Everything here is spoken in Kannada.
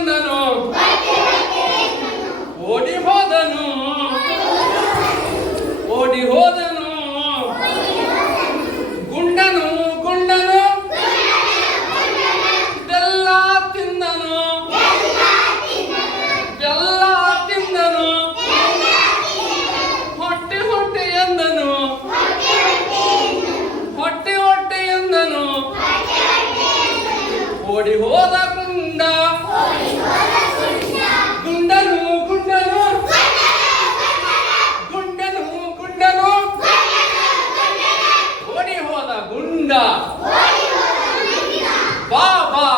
ಬಂದನು. ಓಡಿ ಹೋದನು. ಓಡಿ ಹೋದನು. ಗುಂಡನು ಗುಂಡನು. ಬೆಲ್ಲ ತಿಂದನು. ಬೆಲ್ಲ ತಿಂದನು. ಹೊಟ್ಟೆ ಹೊಟ್ಟೆ ಎಂದನು. ಹೊಟ್ಟೆ ಹೊಟ್ಟೆ ಎಂದನು. ಓಡಿ ಹೋದ গোবিন্দা বাবা